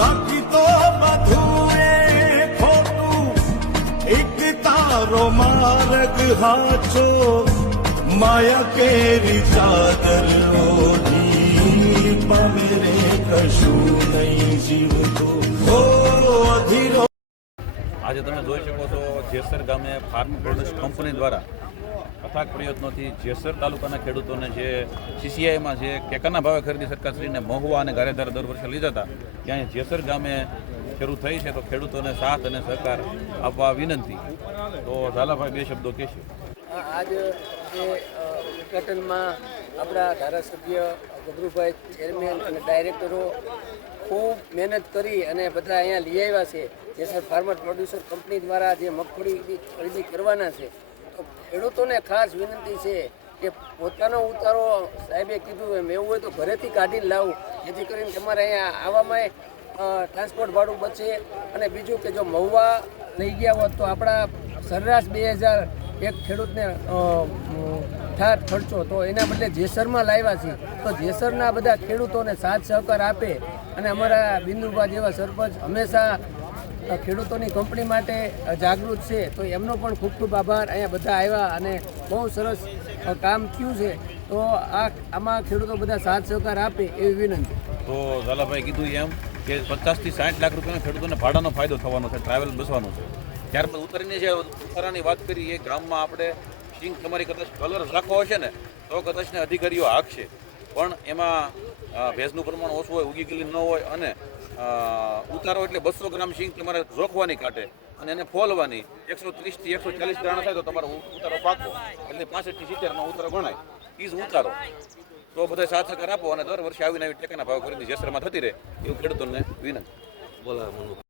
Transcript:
બાકી તો બધું ખોટું. એક તારો માર્ગ હાચો, માયા કેરી ચાદર ઓઢી પામે રે કશું નહીં જીવતો. આજે તમે જોઈ શકો છો જેસર ગામે ફાર્મ પ્રોડ્યુસ કંપની દ્વારા અથાગ પ્રયત્નોથી જેસર તાલુકાના ખેડૂતોને જે સીસીઆઈમાં જે ટેકાના ભાવે ખરીદી સરકારશ્રીને મહુવા અને ગારેધાર દર વર્ષે લીધા હતા, ત્યાં જેસર ગામે શરૂ થઈ છે, તો ખેડૂતોને સાથ અને સહકાર આપવા વિનંતી. તો ઝાલાભાઈ, બે શબ્દો કહેશે. આજ ઉદ્ઘાટનમાં આપણા ધારાસભ્ય ગભરુભાઈ ચેરમેન અને ડાયરેક્ટરો ખૂબ મહેનત કરી અને બધા અહીંયા લઈ આવ્યા છે. જેસર ફાર્મર પ્રોડ્યુસર કંપની દ્વારા જે મગફળી ખરીદી કરવાના છે ખેડૂતોને ખાસ વિનંતી છે કે પોતાનો ઉતારો સાહેબે કીધું એમ, એવું હોય તો ઘરેથી કાઢીને લાવવું જેથી કરીને તમારે અહીંયા આવવામાં ટ્રાન્સપોર્ટ ભાડું બચે અને બીજું કે જો મહુવા લઈ ગયા હોત તો આપણા સરેરાશ બે હજાર એક ખેડૂતને થાત ખર્ચો. તો એના બદલે જેસરમાં લાવ્યા છે. તો જેસરના બધા ખેડૂતોને સાથ સહકાર આપે અને અમારા બિંદુભા જેવા સરપંચ હંમેશા ખેડૂતોની કંપની માટે જાગૃત છે, તો એમનો પણ ખૂબ ખૂબ આભાર. અહીંયા બધા આવ્યા અને બહુ સરસ કામ થયું છે. તો આ આમાં ખેડૂતો બધા સાથ સહકાર આપે એવી વિનંતી. તો ઝાલાભાઈ કીધું એમ કે પચાસથી સાઠ લાખ રૂપિયાના ખેડૂતોને ભાડાનો ફાયદો થવાનો છે ટ્રાવેલ બસવાનો છે. ત્યારબાદ ઉતરીને જે ઉતારાની વાત કરી, એ ગામમાં આપણે સિંગ તમારી કદાચ કલર રાખવો હશે ને, તો કદાચને અધિકારીઓ હાકશે. પણ એમાં ભેજનું પ્રમાણ ઓછું હોય ઉગી ગયેલી ન હોય અને ઉતારો એટલે બસો ગ્રામ સિંગ તમારે જોખવાની કાઢે અને એને ફોલવાની. એકસો ત્રીસથી એકસો ચાલીસ દાણા થાય તો તમારો ઉતારો પાકો. એટલે પાસઠથી સિત્તેરનો ઉતારો ગણાય. એ ઉતારો. તો બધા સાથ સહકાર આપો અને દર વર્ષે આવીને આવી ટેકાના ભાવ કરીને જેસરમાં થતી રહે. એવું ખેડૂતોને વિનંતી.